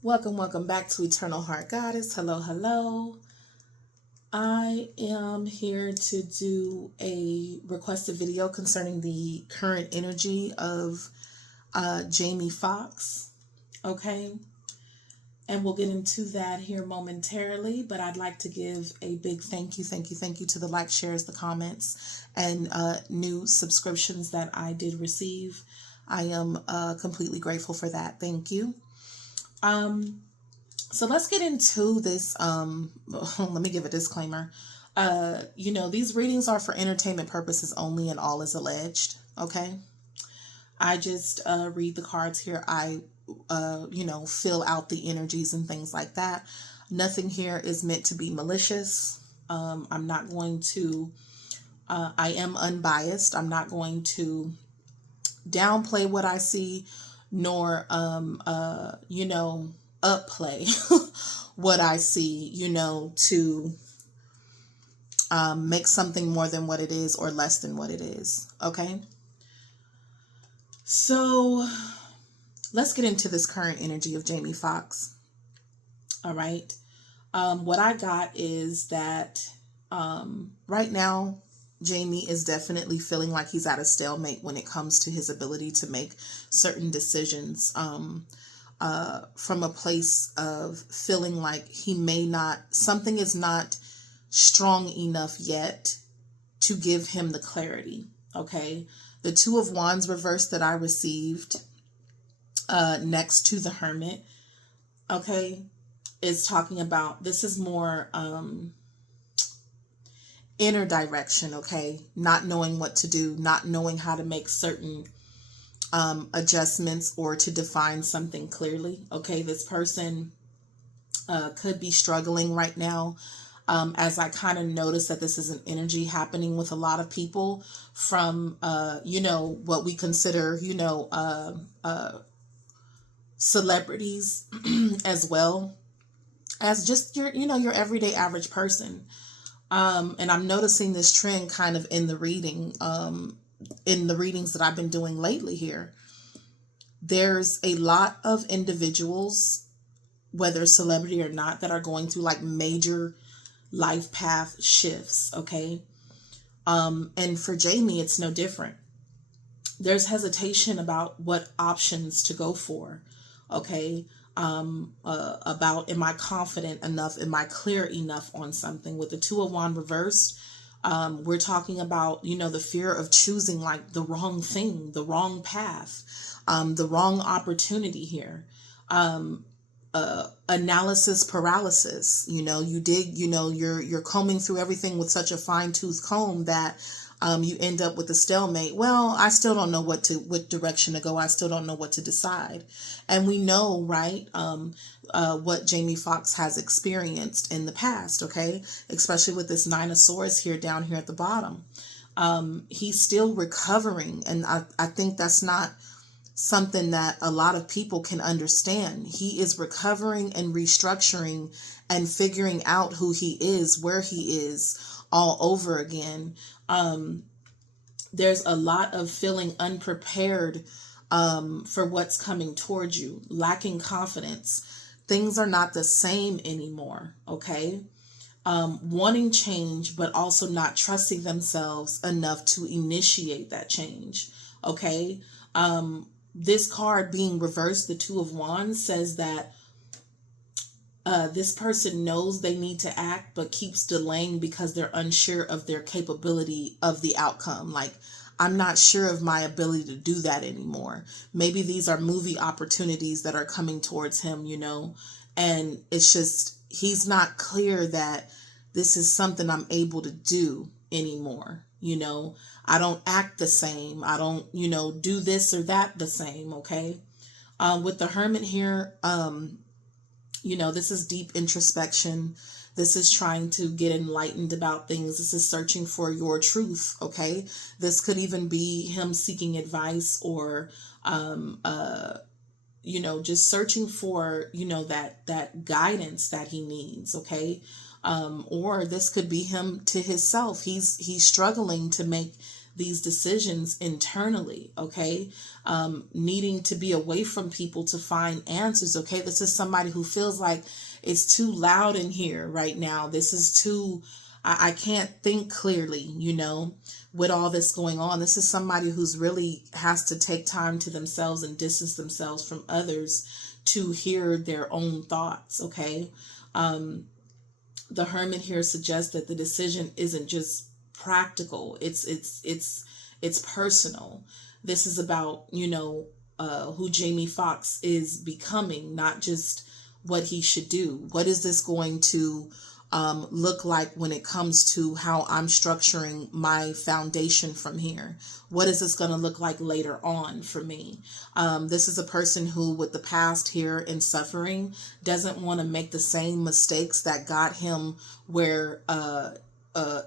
Welcome back to Eternal Heart Goddess. Hello, hello. I am here to do a requested video concerning the current energy of Jamie Foxx. Okay. And we'll get into that here momentarily, but I'd like to give a big thank you to the like, shares, the comments, and new subscriptions that I did receive. I am completely grateful for that. Thank you. Um, So let's get into this. Let me give a disclaimer. These readings are for entertainment purposes only and all is alleged. Okay. I just read the cards here. I fill out the energies and things like that. Nothing here is meant to be malicious. I'm not going to, I am unbiased. I'm not going to downplay what I see, nor, upplay what I see, to make something more than what it is or less than what it is. Okay. So let's get into this current energy of Jamie Foxx. All right. What I got is that right now, Jamie is definitely feeling like he's at a stalemate when it comes to his ability to make certain decisions. From a place of feeling like something is not strong enough yet to give him the clarity. Okay. The Two of Wands reverse that I received next to the Hermit, okay, is talking about this is more inner direction, okay? Not knowing what to do, not knowing how to make certain adjustments or to define something clearly. Okay, this person could be struggling right now. As I kind of notice that this is an energy happening with a lot of people from, what we consider, celebrities as well as just your everyday average person. And I'm noticing this trend kind of in in the readings that I've been doing lately here. There's a lot of individuals, whether celebrity or not, that are going through like major life path shifts. Okay. And for Jamie, it's no different. There's hesitation about what options to go for. Okay. About, am I confident enough? Am I clear enough on something? With the Two of Wands reversed, we're talking about, the fear of choosing like the wrong thing, the wrong path, the wrong opportunity here. Analysis paralysis. You're combing through everything with such a fine tooth comb that you end up with a stalemate. Well, I still don't know what direction to go. I still don't know what to decide. And we know, right, what Jamie Foxx has experienced in the past, okay? Especially with this Nine of Swords here down here at the bottom. He's still recovering. And I think that's not something that a lot of people can understand. He is recovering and restructuring and figuring out who he is, where he is all over again. There's a lot of feeling unprepared for what's coming towards you, lacking confidence. Things are not the same anymore, okay? Wanting change, but also not trusting themselves enough to initiate that change, okay? This card being reversed, the Two of Wands, says that this person knows they need to act but keeps delaying because they're unsure of their capability of the outcome. Like, I'm not sure of my ability to do that anymore. Maybe these are movie opportunities that are coming towards him, and it's just he's not clear that this is something I'm able to do anymore. I don't act the same. I don't, do this or that the same. Okay. With the Hermit here, this is deep introspection. This is trying to get enlightened about things. This is searching for your truth. Okay. This could even be him seeking advice or, just searching for, that guidance that he needs. Okay. Or this could be him to himself. He's struggling to make these decisions internally, okay? Needing to be away from people to find answers, okay? This is somebody who feels like it's too loud in here right now. This is too, I can't think clearly, with all this going on. This is somebody who's really has to take time to themselves and distance themselves from others to hear their own thoughts, okay? The Hermit here suggests that the decision isn't just practical. It's personal. This is about, who Jamie Foxx is becoming, not just what he should do. What is this going to look like when it comes to how I'm structuring my foundation from here? What is this going to look like later on for me? This is a person who, with the past here in suffering, doesn't want to make the same mistakes that got him where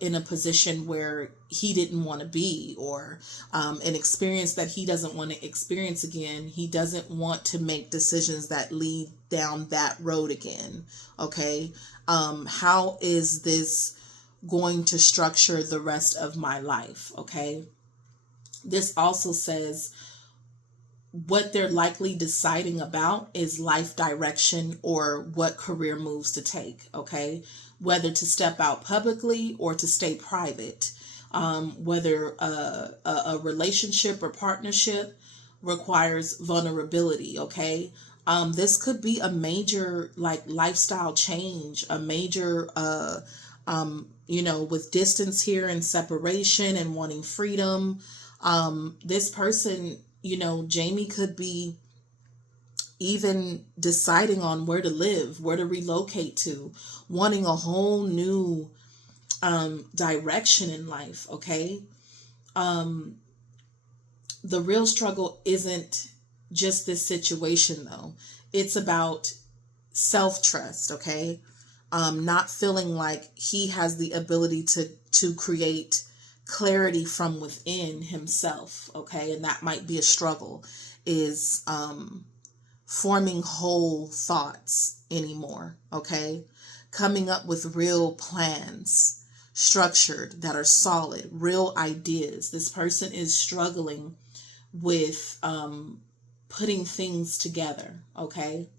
in a position where he didn't want to be, or an experience that he doesn't want to experience again. He doesn't want to make decisions that lead down that road again. Okay. How is this going to structure the rest of my life? Okay. This also says what they're likely deciding about is life direction or what career moves to take, okay? Whether to step out publicly or to stay private. Whether a relationship or partnership requires vulnerability, okay? This could be a major lifestyle change, a major, with distance here and separation and wanting freedom. This person, Jamie could be even deciding on where to live, where to relocate to, wanting a whole new direction in life, okay? The real struggle isn't just this situation, though. It's about self-trust, okay? Not feeling like he has the ability to create clarity from within himself, okay? And that might be a struggle, is forming whole thoughts anymore, okay? Coming up with real plans, structured, that are solid, real ideas. This person is struggling with putting things together, okay?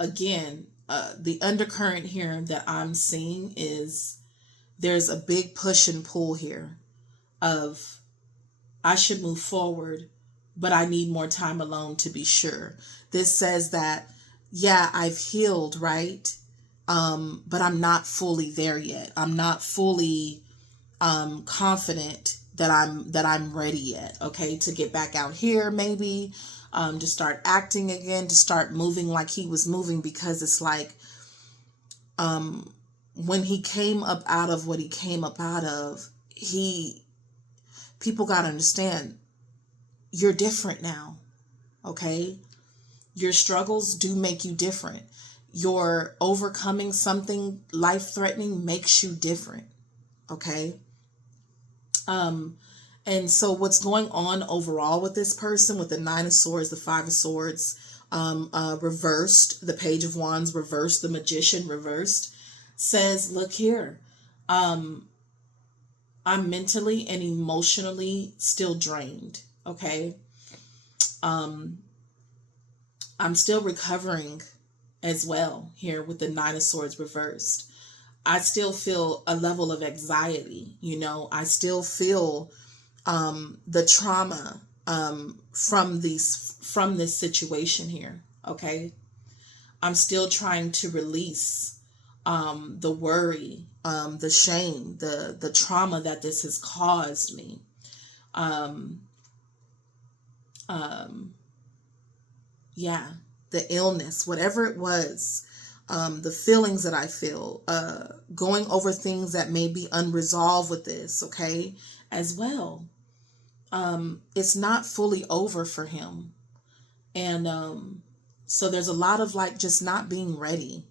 Again, the undercurrent here that I'm seeing is there's a big push and pull here of I should move forward, but I need more time alone to be sure. This says that, yeah, I've healed, right? But I'm not fully there yet. I'm not fully confident that I'm ready yet, okay, to get back out here, maybe to start acting again, to start moving like he was moving, because it's like when he came up out of what he came up out of, people got to understand, you're different now, okay? Your struggles do make you different. Your overcoming something life-threatening makes you different, okay? And so what's going on overall with this person, with the Nine of Swords, the Five of Swords, reversed, the Page of Wands reversed, the Magician reversed, says, look here, I'm mentally and emotionally still drained, okay? I'm still recovering as well here with the Nine of Swords reversed. I still feel a level of anxiety, I still feel the trauma from this situation here, okay? I'm still trying to release the worry, the shame, the trauma that this has caused me. Yeah, the illness, whatever it was, the feelings that I feel, going over things that may be unresolved with this, okay, as well. It's not fully over for him. And so there's a lot of just not being ready,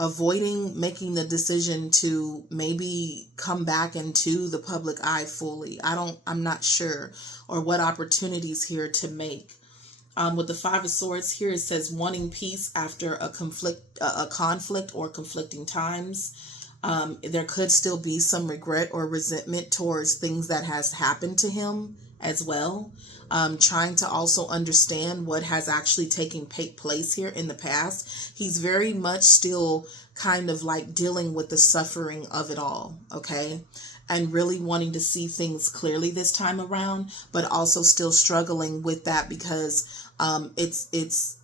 avoiding making the decision to maybe come back into the public eye fully. I'm not sure, or what opportunities here to make. With the Five of Swords here, it says wanting peace after a conflict or conflicting times. There could still be some regret or resentment towards things that has happened to him as well. Trying to also understand what has actually taken place here in the past. He's very much still kind of like dealing with the suffering of it all, okay? And really wanting to see things clearly this time around, but also still struggling with that because it's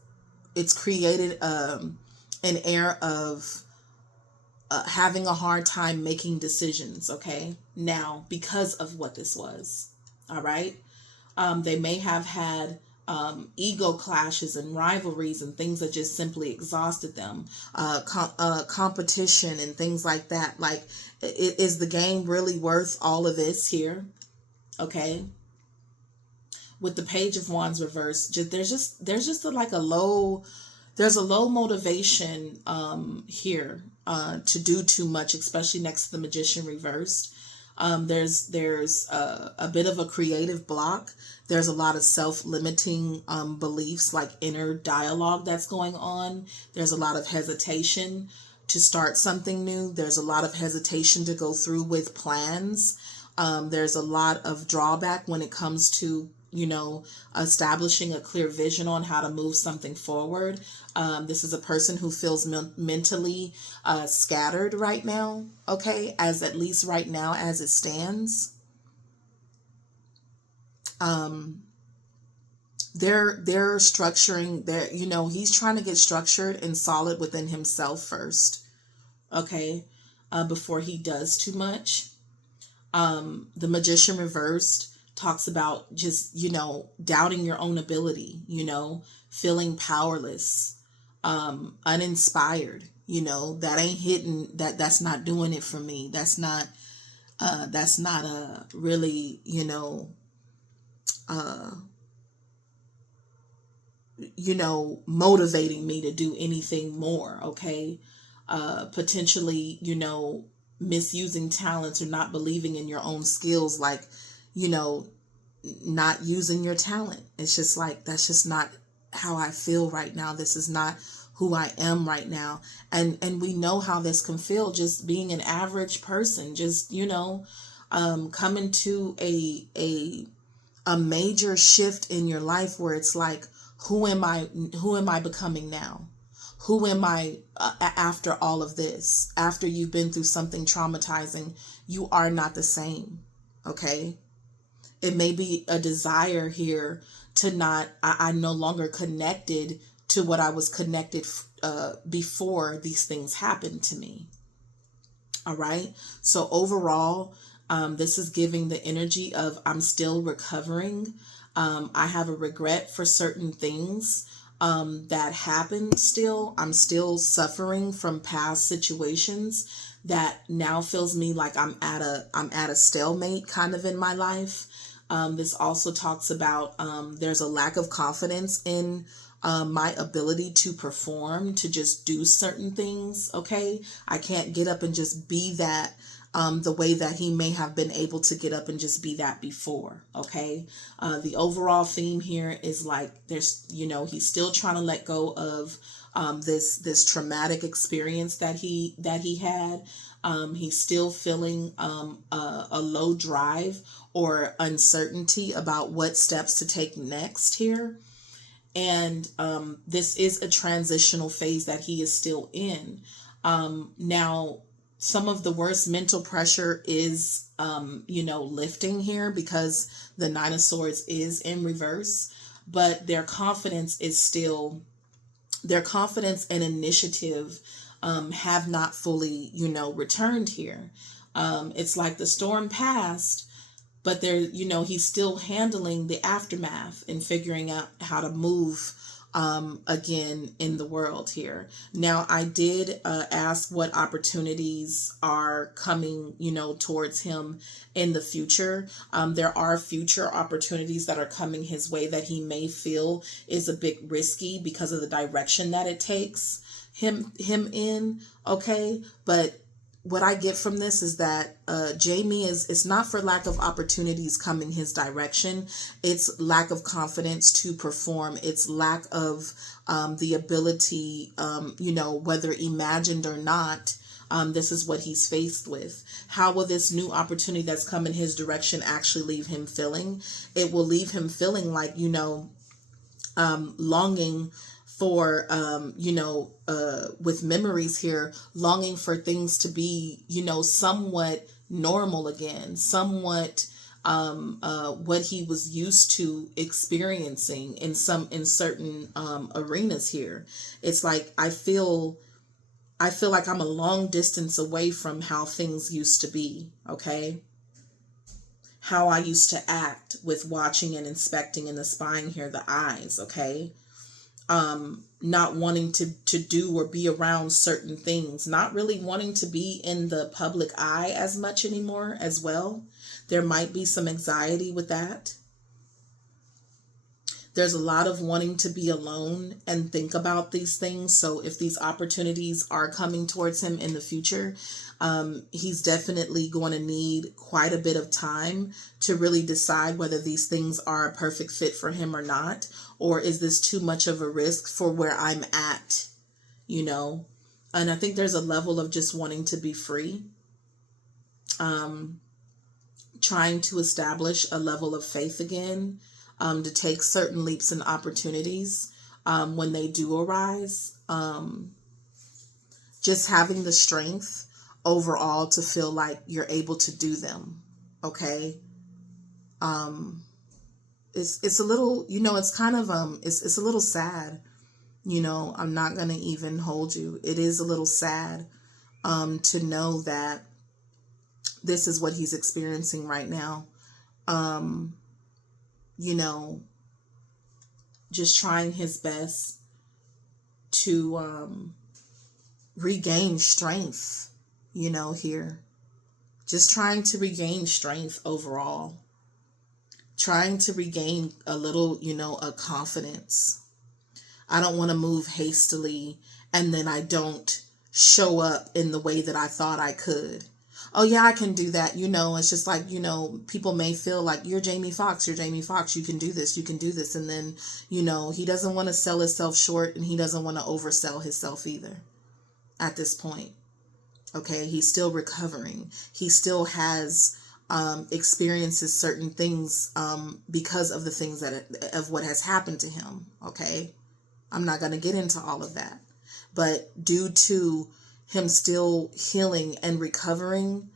created an air of having a hard time making decisions, okay? Now, because of what this was, all right? They may have had ego clashes and rivalries and things that just simply exhausted them, competition and things like that. Like, is the game really worth all of this here? Okay. With the Page of Wands reversed, there's like a low, there's a low motivation here to do too much, especially next to the Magician reversed. There's a bit of a creative block. There's a lot of self-limiting beliefs, like inner dialogue that's going on. There's a lot of hesitation to start something new. There's a lot of hesitation to go through with plans. There's a lot of drawback when it comes to, establishing a clear vision on how to move something forward. This is a person who feels mentally scattered right now, okay, as at least right now as it stands. They're structuring their, he's trying to get structured and solid within himself first, okay, before he does too much. The Magician reversed talks about just, doubting your own ability, feeling powerless, uninspired, that ain't hitting, that's not doing it for me. That's not a really, motivating me to do anything more. Okay. Potentially, misusing talents or not believing in your own skills, like, not using your talent. It's just like, that's just not how I feel right now. This is not who I am right now. And we know how this can feel, just being an average person, just, coming to a major shift in your life where it's like, who am I becoming now? Who am I after all of this? After you've been through something traumatizing, you are not the same. Okay. It may be a desire here to not, I'm no longer connected to what I was connected before these things happened to me. All right. So overall, this is giving the energy of I'm still recovering. I have a regret for certain things that happened still. I'm still suffering from past situations that now feels me like I'm at a stalemate kind of in my life. This also talks about there's a lack of confidence in my ability to perform, to just do certain things. Okay. I can't get up and just be that the way that he may have been able to get up and just be that before. Okay. The overall theme here is like, there's, he's still trying to let go of this traumatic experience that he had. He's still feeling a low drive or uncertainty about what steps to take next here. And this is a transitional phase that he is still in. Now, some of the worst mental pressure is, lifting here because the Nine of Swords is in reverse, but their confidence and initiative have not fully, returned here. It's like the storm passed, but he's still handling the aftermath and figuring out how to move again in the world here. Now, I did ask what opportunities are coming, towards him in the future. There are future opportunities that are coming his way that he may feel is a bit risky because of the direction that it takes him in. Okay. But what I get from this is that Jamie it's not for lack of opportunities coming his direction. It's lack of confidence to perform. It's lack of the ability, whether imagined or not, This is what he's faced with. How will this new opportunity that's come in his direction actually leave him feeling? It will leave him feeling like, longing for, with memories here, longing for things to be, somewhat normal again, somewhat what he was used to experiencing in certain arenas here. It's like I feel like I'm a long distance away from how things used to be, okay? How I used to act with watching and inspecting and the spying here, the eyes, okay? Not wanting to do or be around certain things, not really wanting to be in the public eye as much anymore as well. There might be some anxiety with that. There's a lot of wanting to be alone and think about these things. So if these opportunities are coming towards him in the future, he's definitely going to need quite a bit of time to really decide whether these things are a perfect fit for him or not, or is this too much of a risk for where I'm at, And I think there's a level of just wanting to be free, trying to establish a level of faith again, to take certain leaps and opportunities when they do arise. Just having the strength overall to feel like you're able to do them. Okay. It's a little, it's kind of, it's a little sad, I'm not going to even hold you. It is a little sad, to know that this is what he's experiencing right now. Just trying his best to, regain strength, here. Just trying to regain strength overall. Trying to regain a little, a confidence. I don't want to move hastily and then I don't show up in the way that I thought I could. Oh yeah, I can do that. It's just like, people may feel like you're Jamie Foxx, you can do this, And then, he doesn't want to sell himself short and he doesn't want to oversell himself either at this point. Okay. He's still recovering. He still has, experiences certain things, because of the things of what has happened to him. Okay. I'm not going to get into all of that, but due to him still healing and recovering,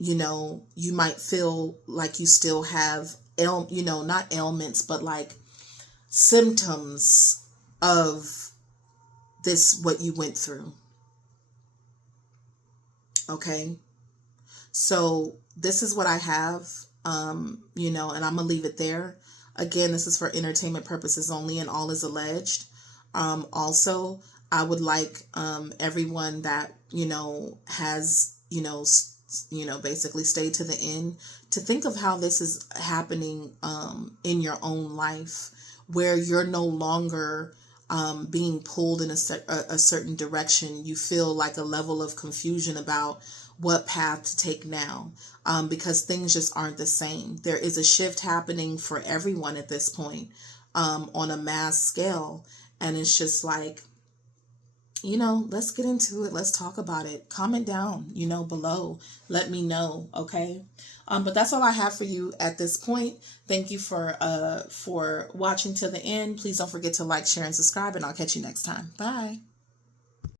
you might feel like you still have, not ailments, but like symptoms of this, what you went through. Okay. So this is what I have, and I'm going to leave it there. Again, this is for entertainment purposes only and all is alleged. Also, I would like, everyone that, has, basically stayed to the end to think of how this is happening, in your own life, where you're no longer, being pulled in a certain direction. You feel like a level of confusion about what path to take now, because things just aren't the same. There is a shift happening for everyone at this point, on a mass scale. And it's just like, let's get into it. Let's talk about it. Comment down, below. Let me know. Okay. But that's all I have for you at this point. Thank you for watching to the end. Please don't forget to like, share, and subscribe, and I'll catch you next time. Bye.